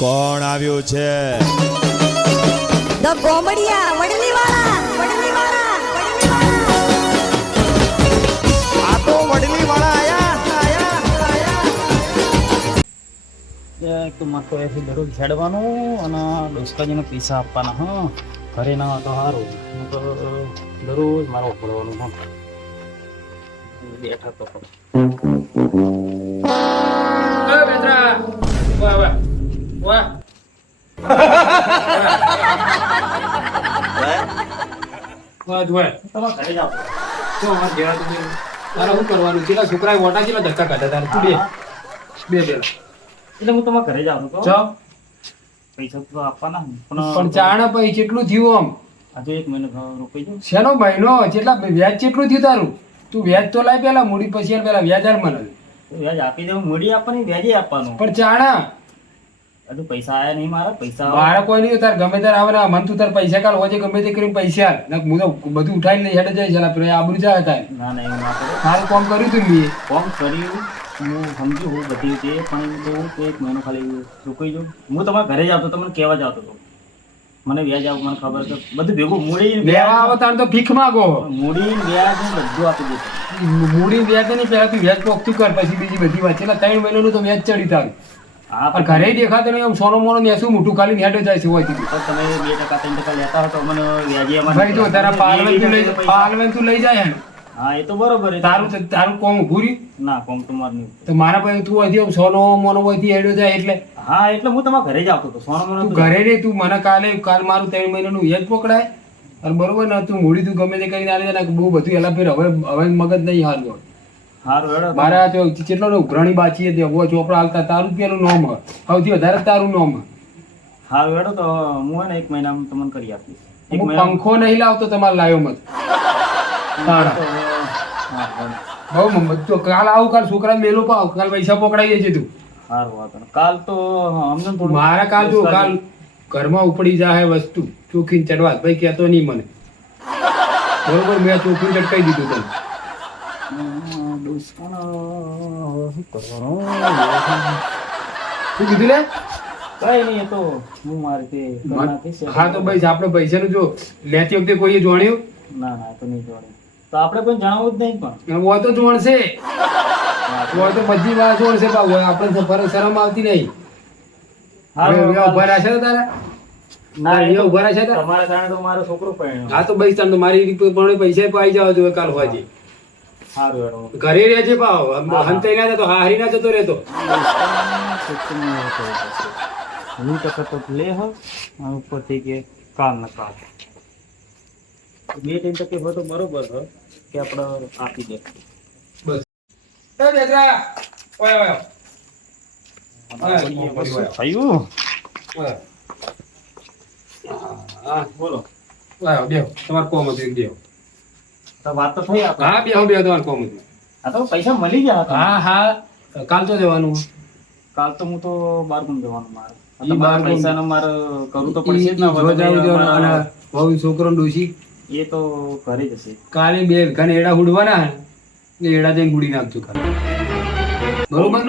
કોણ આવ્યું છે? ધ ગોમડિયા વડલીવાળા વડલીવાળા વડલીવાળા. આ તો વડલીવાળા આયા. તો મારે તો એથી દરરોજ ઝાડવાનું અને ડોસકાજીને પૈસા આપવાના. હા, ઘરે ના તો સારું. હું તો દરરોજ મારો પડવાનું. હા, બેઠા તો છોકરા મોટા કેટલા ધક્કા કાઢ્યા તારે તું બે પેલા એટલે હું તમારા ઘરે જાઉં તો પૈસા તો આપવાના પણ ચાણા પછી કેટલું થયું આમ આજે 1 મહિનો રોકાઈ જાઉં. શેનો મહિનો કેટલા વ્યાજ કેટલું થયું તારું? તું વ્યાજ તો લાય પેલા મૂડી પછી પેલા વ્યાજ હાલ મને વ્યાજ આપી દેવું, મૂડી આપવાની, વ્યાજે આપવાનું. પણ ચાણા હજુ પૈસા આયા નહીં મારા. પૈસા મારા કોઈ નહીં તાર ગમે તાર આવે ને મન તું તાર પૈસા કાલ હોજે ગમે તે કરીને પૈસા હાલ ને હું તો બધું ઉઠાઈને લઈ હેડે જાય છે પેલા આબરૂ જાય હતા ના ના એવું ના કરો. સારું કામ કર્યું તું મેં કોમ કર્યું હું સમજુ હું બધી રીતે, પણ તો 1 મહિનો ખાલી રોકાઈ જાઉં. હું તમારા ઘરે જ આવતો, તમને કહેવા જ આવતો હતો. મને વ્યાજ આવું મને ખબર છે, બધું ભેગું મૂડી લેવા આવે તાર તો ભીખ માંગો મૂડી વ્યાજ ને બધું આપી દેતો. મૂડી વ્યાજ નહીં પેલા તું વ્યાજ પોખતું કર પછી બીજી બધી વાત છે. 3 મહિનાનું તો વ્યાજ ચડી તારું. હા પણ ઘરે દેખાતો નહીં આમ સોનો મોનો ને શું મોટું ખાલી હેડો જાય છે હોય તો તમે 2% 3% લેતા હો તો મને વ્યાજે અમારે ભાઈ જો તારા પાલવેન તું લઈ જાય ને હા એ તો બરોબર છે. તારું કોમ ઊભું રહ્યું ના કોમ તો માર નહીં. તો મારા પાસે તું અહીંથી આમ સોનો મોનો હોયથી હેડો જાય એટલે હા એટલે હું તમારા ઘરે જ આવતો હતો. સોનો મને તું ઘરે નહીં તું મને કાલ મારું 3 મહિનાનું વ્યાજ પકડાય અને બરોબર ને તું મૂડી તું ગમે તે કરીને આલી દે ને બહુ બધું એલા ફેર હવે મગજ નહીં હાલતો સારું હેડો. મારા તો કેટલો ઉઘરાણી બાચી હતી વો ચોપડા હાલતા તારું પેલું નોમ સૌથી વધારે તારું નોમ સારું હેડો તો હું હે ને 1 મહિનામાં તમને કરી આપીશ. 1 હું મહિના પંખો નહીં લાવતો તમારે લાવ્યો મત બહુ બધું કાલ આવું કાલ છોકરા મેલો પાવ કાલ પૈસા પકડાઈ છે તું સારું વાતો નહીં. કાલ તો અમને થોડું મારા કાલ જો કાલ ઘરમાં ઉપડી જાય વસ્તુ ચોખીને ચડવા ભાઈ કહેતો નહીં મને બરોબર મેં ચોખીને ચટકાઈ દીધું તને શું કીધું લે કઈ નહીં એ તો હું મારી તે કરી નાખીશ. હા તો ભાઈ આપણે પૈસાનું જો લેતી વખતે કોઈએ જોણ્યું ના ના એ તો નહીં જોડે તો આપણે કોઈ જણાવવું જ નહીં. પણ હોય તો જોણશે હોય તો બધી વાર જોણશે ભાવ આપણે ફરક શરમ આવતી નહીં ઉભા રહ્યા છે તારા ના એ તો ઉભા રહ્યા છે તારા તમારા કારણે તો મારો છોકરો પડ્યો. હા તો ભાઈ તમે મારી પણ પૈસા પાઈ જાવ જોઈએ કાલ હોજે સારું હેડો. ઘરે રહેજે ભાવ હંતાઈ ના તો હારી ના જતો રહેતો 20% લે હો ઉપરથી કે કાલ ના કાલ 2-3 ટકે હોય તો બરોબર છે કે આપણે આપી દે. બસ એ બેટરા ઓય ઓય થયું હા બોલો. ઓય બેહો તમાર કોમ હતું બેહો તો વાત તો થઈ આપણે. હા બેહો તમાર કોમ હતું આ તો પૈસા મળી ગયા. હા હા કાલ તો જવાનું કાલ તો હું તો બાર ગુમ જવાનું મારે. ઈ બાર ગુમ. પૈસા મારે કરવું તો પડશે જ ને. બહુ છોકરો ડોસી એ તો ઘરે જશે. કાલે 2 ઘને એડા હુડવાના ને એડા જઈને હુડી નાખજો કાલે બરોબર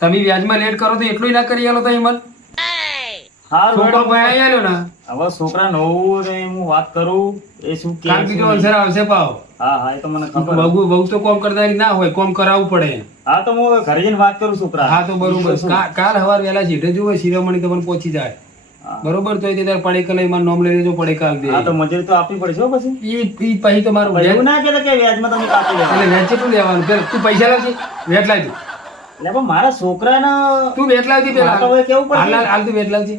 તમે વ્યાજમાં લેટ કરો તો એટલું ના કરી આલો તો મન છોકરો ભણાઈ આલ્યો ને હવે છોકરા નવું ને હું વાત કરું એ શું કે કાલ બીજો અવસર આવશે પાવ હા હા એ તો મને ખબર. બહુ તો કોમ કરતા ના હોય કોમ કરાવવું પડે હા તો હું ઘરે જઈને વાત કરું છોકરા. હા તો બરોબર કાલ સવાર વહેલા સીધે જુઓ શિરોમણી તમને પહોંચી જાય બરોબર તો એ તાર પડે કલાઈ માં નોમ લઈ લેજો પડે કાલ દે હા તો મજૂરી તો આપવી પડશે હો પછી. ઈ પછી તમારું એવું ના કહેતા કે વ્યાજમાં તમે કાપી લેવા. એટલે વેચ કેટલું લેવાનું પેલા તું પૈસા લાવજે વેચ લાવજે એટલે પણ મારા છોકરાને તું વેચ લાવજે પેલા તો હવે કેવું પડશે. હાલ તું વેચ લાવજે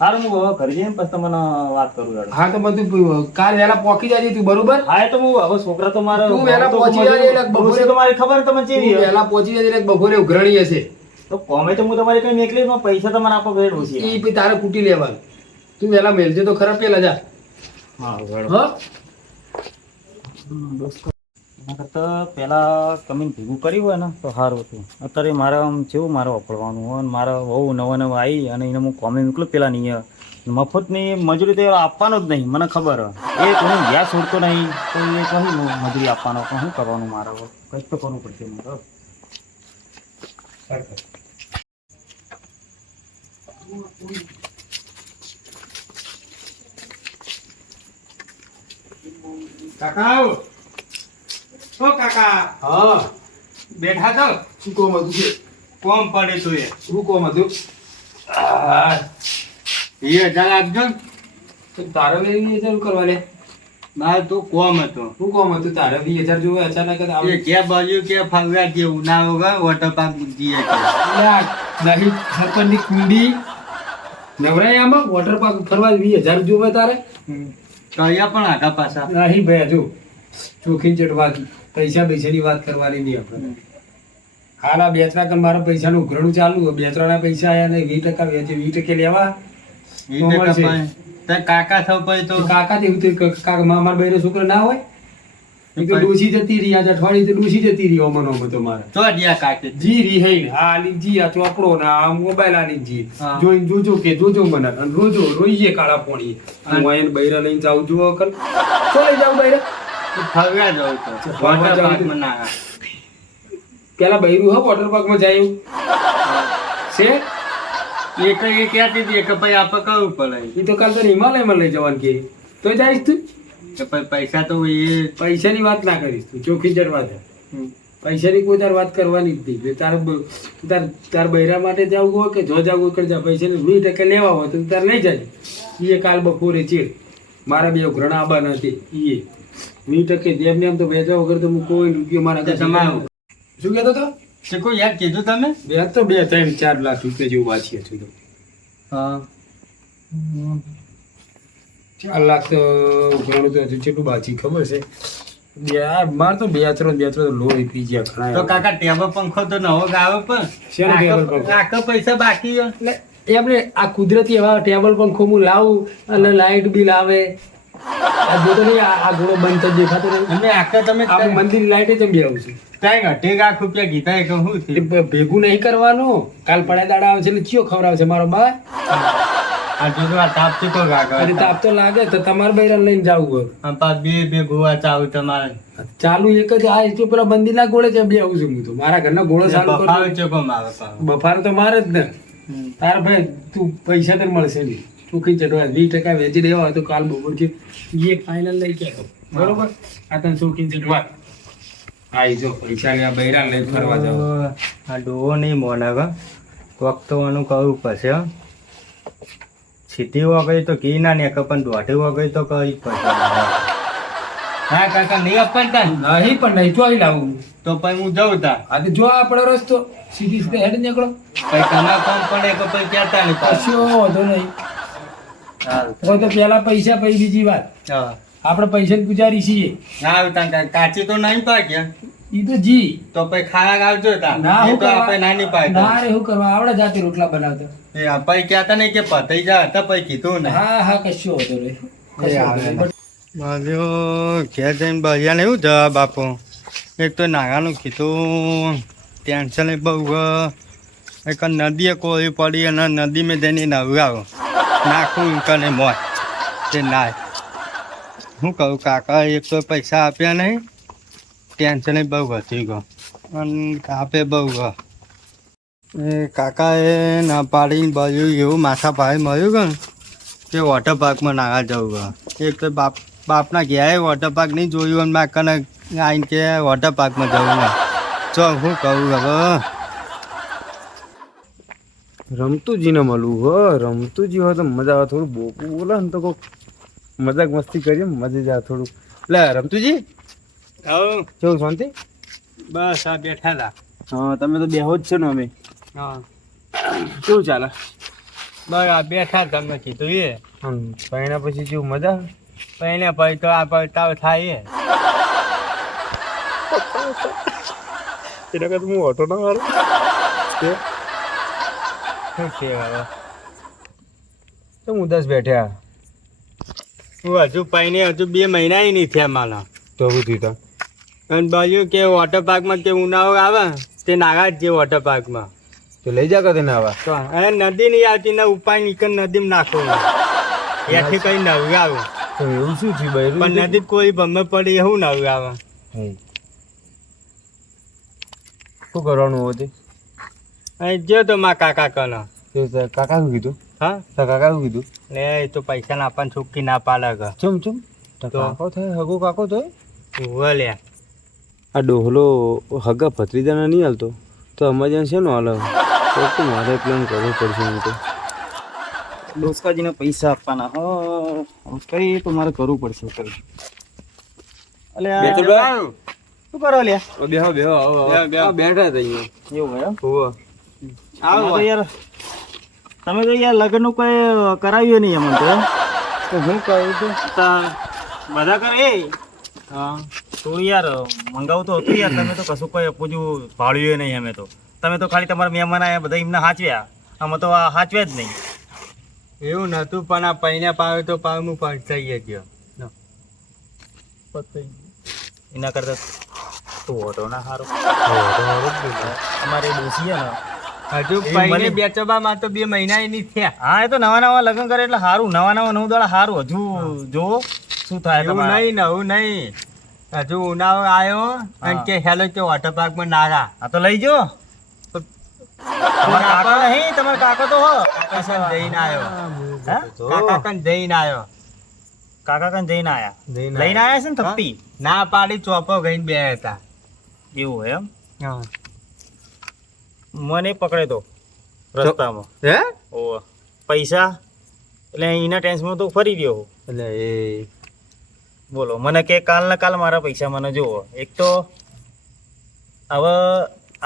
હારું હું હવે ઘરે જઈને પછી તમને વાત કરું યાર. હા તો બધું કાલ વહેલા પહોંચી જાય તું બરોબર હા એ તો હું હવે છોકરા તો મારા તું વહેલા પહોંચી જાય એટલે બપોરે તમારી ખબર તમે ચેવી તું વહેલા પહોંચી જાય એટલે બપોરે ઉઘરાણી હશે તો કોમે તો હું તમારી કઈ નીકળી પણ પૈસા તમારે આપો ભેટ ઓછી. ઈ પછી તારે કૂટી લેવાનું તું વહેલા મેલજે તો ખરા પેલા જા હા હા એના કરતાં પહેલાં કમીને ભેગું કર્યું હોય ને તો સારું હતું. અત્યારે મારે આમ કેવું મારે વાપરવાનું હોય ને મારા બહુ નવા આવી અને એને હું કોમે મોકલું પેલા નહીં મફતની મજૂરી તો આપવાનો જ નહીં મને ખબર હોય. એ કોઈ ગેસ છોડતો નહીં તો એ કહી મજૂરી આપવાનો પણ શું કરવાનું મારે કંઈક તો કરવું પડશે મારે. કાકા ઓ કાકા હા બેઠા છો શું કોમ હતું કે કોમ પડે તું એ શું કોમ હતું એ હજાર આપજો ને. તો તારે 20,000 કરવા લે મારે તો કોમ હતો શું કોમ હતું તારે 20,000 જોવે અચાનક જ આવે એ કે બાજુ કે ફરવા જેવું ના હોગા વોટર પાર્ક જઈએ કે નહીં સરપંચની કુંડી નવરાય આમાં વોટર પાર્ક ફરવા 20,000 જોવે તારે કયા પણ આગા પાછા નહીં ભાઈ જો ચોખી ચટવા પૈસાની વાત કરવાની નહીં આપણે હાલ આ 2-3 મારા પૈસાનું ઉઘરાણું ચાલુ 2-3 પૈસા આયા ને 20% વેચે 20% લેવા ઈ તો કપાય. તે કાકા થો પછી તો કાકા તેવું તે કાકા મારા ભાઈનો છોકરો ના હોય એ તો ડોસી જતી રહી આજ અઠવાડિયે તો ડોસી જતી રહી ઓમનો તો મારે તો દિયા કાકે જી રી હઈ આ આલી જી આ ચોપડો ના આ મોબાઈલ આલી જી હા. જોઈને જોજો મને અને રોઈએ કાળા પોણીએ હું આઈને બૈરા લઈને જાઉં જો અકલ તો લઈ જાઉં બૈરા ફરવા જવું તો ફરવા વોટર જવું પાર્ક તો. માં ના પેલા બૈરું હા વોટર પાર્ક માં જાય એવું છે એક એ કહેતી હતી કે ભાઈ આપણે કરવું પડે એ તો કાલ તો હિમાલયમાં લઈ જવાનું કે તો જઈશ તું કે ભાઈ પૈસા તો એ પૈસાની વાત ના કરીશ તું ચોખ્ખી જડવા દે પૈસાની કોઈ તાર વાત કરવાની જ નહીં તાર બૈરા માટે જવું હોય કે જો જવું હોય કે જા પૈસાની 20% લેવા હોય તો તાર લઈ જાય એ કાલ બપોરે ચીડ મારા બે ઘણા આબા નથી એ 20% જેમ એમ તો વેચવા વગર તો હું કોઈ રૂપિયો મારા તો તમારું શું કહેતો તો તે કોઈ યાદ કીધું તમે બે તો 2-3-4 લાખ રૂપિયા જેવું વાંચીએ છું તો હા 4 લાખ તો ઘણું તો હજુ કેટલું બાકી ખબર છે માર તો 2-3 લોહી પી ગયા તો ઘણા કાકા ટેબલ પંખો તો નવો ગાવે પણ શેનો ટેબલ પંખો? આખા પૈસા બાકી છે. એટલે એમને આ કુદરતી એવા ટેબલ પંખો હું લાવું અને લાઇટ બિલ આવે આ જોતો નહીં આ ઘોડો બંધ થઈ દેખાતો નહીં અમે આખા તમે આપણે મંદિર લાઇટે જ બેવું છે ત્રણ 8 લાખ રૂપિયા કીધા કે શું એ થયું? ભેગું નહીં કરવાનું કાલ પડ્યા દાડા આવે છે એટલે ચિયો ખવડાવશે મારો બા આ જોજો આ તાપ ચીકો અરે ગાગર તાપ તો લાગે તો તમારે બૈરા લઈને જવું હોય આમ પાછ બે ગોવા ચાવું તમારે ચાલુ એક જ આ તો પેલા મંદિરના ગોળે જ બેવું છું હું તો મારા ઘરના ગોળો ચાલુ બફાવે કરું છે કોમ આવે પાછો. બફાર તો મારે જ ને તાર ભાઈ તું પૈસા તને મળશે નહીં ચોખ્ખી ચટવા 20% વેચી દેવા હોય તો કાલ બપોર છે એ ફાઇનલ લઈ ગયા બરોબર આ તને ચોખ્ખી ચટવા આઈ જો પૈસા લેવા બૈરા લઈ ફરવા જાવ આ ડોવો નહીં મોને હવે કોક તો આનું કરવું પડશે હો. સીધી વગઈ તો ઘી ના નીકળે પણ દોઢી વગઈ તો કરી જ પડશે હા કાકા નહીં આપવાનું તા નહીં પણ નહીં ચોઈ લાવું તો પછી હું જઉં તા આ તો જો આપણો રસ્તો સીધી હેડ નીકળો પછી તમારે કોમ પડે કે પછી કહેતા નહીં પાછું. કશો વાંધો નહીં સારું. તો પેલા પૈસા પછી બીજી વાત હા આપણે પૈસાની પૂજારી છીએ ના આવતા કાચી તો નહીં પાક્યા ઈ તો જી તો પછી ખાવા આવજો તા ના એ હું તો આપણે નાની ના પાડતા રે હું કરવા આવડે જાતે રોટલા બનાવતા એ પછી કહેતા નહીં કે પતાઈ જા હતા પછી કીધું ને હા કશો વાંધો નહીં કશો વાંધો નહીં. બાજુ ઘેર જઈને બજાને એવું જવાબ આપો એક તો નાગાનું કીધું ટેન્શન બહુ એક નદીએ કોઈ પડી અને નદી મેં જઈને નવરાવો નાખું કને મોત તે નાય શું કહું કાકા એક તો પૈસા આપ્યા નહીં ટેન્શન બહુ વધી ગયો અને આપે બહુ એ કાકાએ ના પાડીને બાજુ એવું માથા પાડે મળ્યું કે કે વોટર પાર્કમાં નાવા જવું એક તો બાપના ઘેરે વોટર પાર્ક નહીં જોયું અને માકને આવીને કે વોટર પાર્કમાં જવું ને ચો હું કહું હવે રમતુજીને મળવું હો રમતુજી હોય તો મજા આવે થોડું બોકું બોલે ને તો કોક મજાક મસ્તી કરીએ મજા જ આવે થોડું એટલે રમતુજી કેવું શાંતિ બસ આ બેઠા હતા હા તમે તો બેહો જ છો ને અમે હા કેવું ચાલે બસ આ બેઠા તમને કીધું એ પૈણા પછી જેવું મજા પહેલે પછી તો આ પલટાવ થાય એના કરતા હું ઓટો ના મારું શું છે હવે તો ઉદાસ બેઠ્યા હું હજુ પૈને હજુ 2 મહિના નહીં થયા મારા તો બધું તો અને બાજુ કે વોટર પાર્કમાં કે ઉનાળો આવે તે નાગા જ છે વોટર પાર્કમાં તો લઈ જા કે તને આવા તો અને નદી નહીં આવતી ને ઉપાય નીકળ નદીમાં નાખો એથી કઈ નવું આવે તો એવું શું થયું ભાઈ પણ નદી કોઈ ભમે પડી એવું નવું આવે શું કરવાનું હતું અહીં જો તો મા કાકા કનો તો કાકા શું કીધું? હા તારા કાકા શું કીધું? ને એ તો પૈસા ના આપણને છૂટકી ના પાડે કે ચમ ચમ તો? કાકો થાય હગો કાકો થાય. ઉભો લ્યા આ ડોહલો હગા ભત્રીજાને નહીં હાલતો તો અમારે છે ને હાલ તો મારે પ્લાન કરવો પડશે એમ તો. ડોસકાજીને પૈસા આપવાના હા કઈ તો મારે કરવું પડશે કરી. બેઠો બા. શું કરો લ્યા? બેહો બેહો આવો બેઠા હતા એવું હે એમ? અહીંયા. તમે તો યાર તમે તો યાર લગ્નનું કોઈ કરાવ્યું નહીં અમને તો એમ? તો હું કહું છું બધા કરે હા તો યાર મંગાવું તો હતું યાર. તમે તો કશું કોઈ પૂછ્યું ભાળ્યું નહીં. અમે તો તમે તો ખાલી તમારા મહેમાન આવ્યા બધા એમને હાચવ્યા. અમે તો આ હાચવ્યા જ નહીં. એવું નતું પણ આ પૈને પાવે તો પાવનું પચાઈએ ગયો એના કરતા તું હોતો ના સારો. અમારે ડોસી છે ને હજુ પૈને બેચવામાં તો 2 મહિના એની થયા. હા એ તો નવા નવા લગ્ન કરે એટલે સારું. નવા નવા 9 દાડા સારું. હજુ જો શું થાય એવું તમારે. નહીં નવું નહીં હજુ ઉનાળો આવ્યો અને કે હેલો કે વોટર પાર્કમાં નાગા હા તો લઈ જો. તમારા કાકા નહીં, તમારા કાકા તો હો. કાકા કન જઈને આવ્યો હે? કાકા કન જઈને આવ્યો કાકા કન જઈને આયા. જઈને લઈને આયા છે ને હા? થપ્પી. ના પાડી ચોપો ગઈને બે હતા. એવું એમ? હા મને પકડે તો રસ્તામાં. હે ઓહ પૈસા એટલે એના ટેન્શનમાં તો ફરી ગયો હું. એટલે એ બોલો મને કે કાલ ને કાલ મારા પૈસા મને જુઓ. એક તો હવે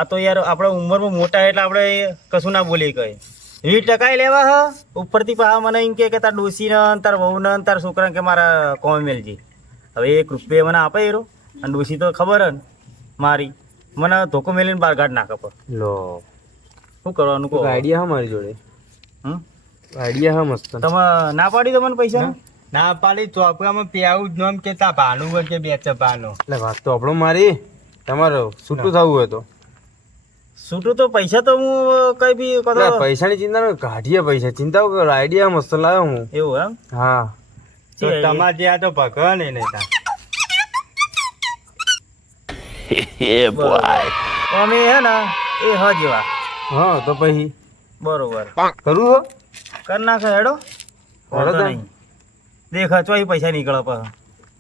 આ તો યાર આપણે ઉંમરમાં મોટા એટલે આપણે કશું ના બોલી કહે. 20% લેવા હ ઉપરથી પા મને એમ કે તાર ડોસીને તાર વહુને તાર છોકરાને કે મારા કોમ મેલજી. હવે 1 રૂપિયા મને આપે એરો અને ડોસી તો ખબર હે ને મારી મને ધોકો મેલીને બહાર કાઢ નાખે. પર લો શું કરવાનું કહો. આઈડિયા હા મારી જોડે. હમ આઈડિયા હા મસ્ત. તમે ના પાડી દો મને પૈસા. ના પાડી ચોપડામાં પ્યાવું જ નોમ કેતા ભાનું હોય કે બે ચપાનો એટલે વાત તો આપણો મારી તમારે છૂટું થવું હોય તો છૂટું તો પૈસા તો હું કઈ બી એટલે પૈસાની ચિંતા ન કાઢીએ. પૈસા ચિંતા કર. આઈડિયા મસ્ત લાવ્યો હું. એવું એમ? હા તો તમારે ત્યાં તો ભગવાન એ નહીં તા અમે હે ને એ હ જેવા. હા તો પછી બરોબર કરવું હો કર નાખે હેડો. હેડો તાન. નહીં દેખ ચોઈ પૈસા નીકળે પછી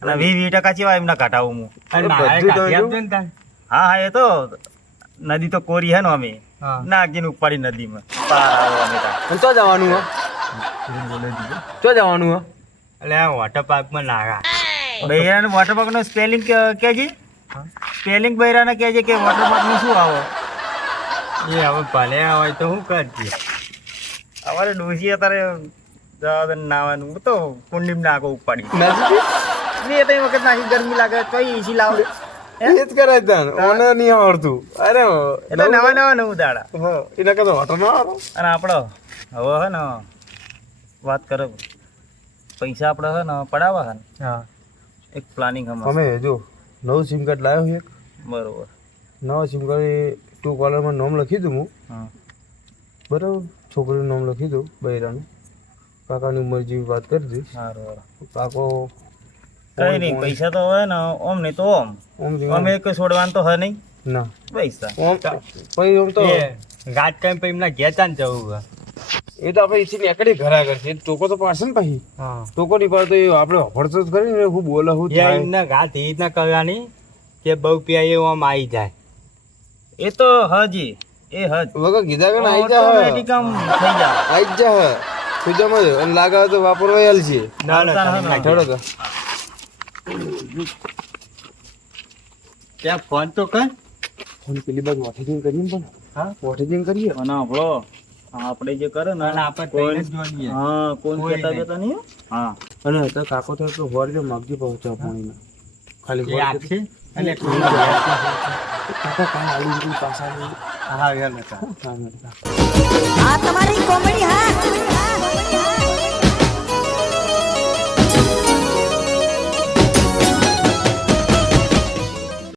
અને 20% ચેવા એમના કાઢાવું હું. અને બધું નાયા તો કાઢી જો. આપજો ને તાન. હા હા એ તો નદી તો કોરી હે ને અમે હા. નાખીને ઉપાડી નદીમાં પાર આવો અમે તાન. અને તો જવાનું હો તો જવાનું હો એટલે આ વોટર પાર્કમાં નાગા બૈરાને વોટર પાર્ક નો સ્પેલિંગ કેજી. સ્પેલિંગ બૈરાને કહેજે કે વોટર પાર્ક નું શું આવો. એ હવે ભલે હોય તો શું કરજે. અમારે ડોસી અત્યારે જવા દે નાવાનું. હું તો કુંડીમાં નાખો ઉપાડી. નજીક બે 3 વખત નાખી ગરમી લાગે કઈ એસી લાવે. એ જ કરાય તાન. ઓને નહીં આવડતું. અરે એટલે નવા નવા નવું દાડા. હા એના કરતા હોટલ માં આવો. અને આપણો હવે હે ને વાત કરે પૈસા આપણે હે ને પડાવવા હે ને હા એક પ્લાનિંગ હમ. અમે જો નવું સિમ કાર્ડ લાવ્યો છે. બરોબર. નવા સિમ કાર્ડ ટુ કોલરમાં નામ લખી દઉં હું. હા બરાબર છોકરીનું નામ લખી દઉં બૈરાનું. કાકાની ઉંમર જેવી વાત કરી દઈશ. સારું સારું. કાકો કઈ નહીં પૈસા તો હોય ને ઓમ નહીં તો ઓમ. ઓમ અમે કઈ છોડવાનું તો હે નહીં ના પૈસા. ઓમ પછી ઓમ તો એ ગાત કઈ પછી એમના ઘેતા ને જવું હે. એ તો આપણે એથી નીકળી ઘરા કરશે. ટોકો તો પાડશે ને પછી. હા ટોકો નહીં પાડતો એ આપણે અફડતો જ કરીને હું બોલે હું એ થાય. એમના ગાત એ રીતના કરવાની કે બહુ પીએ આમ આવી જાય. એ તો હજી એ હજ વગર કીધા કે આવી જા ઓટોમેટિક આમ થઈ જાય. આવી જા સુજામાં જ અને લાગાવે તો વાપરવા આલ છે. ના ના ચાલતા તમે હે. ઠેડો તો ત્યાં ફોન તો કર. ફોન પેલી બાજુ વોટેજિંગ કરીએ ને પણ. હા વોટેજિંગ કરીએ. અને આપણો આપણે જે કરે ને અને આપણે તઈને જ જોડીએ. હા કોણ કોઈ કહેતા નહીં. જતા નહીં હો. હા અને અત્યારે કાકો થાય તો હોર જો માગજો પહોંચવા પાણીમાં. ખાલી એ હોર આપશે અને કાકા કામ આલી દીધું પાછા આલી. હા યાર નતા હા, હા. આ તમારી કોમેડી હા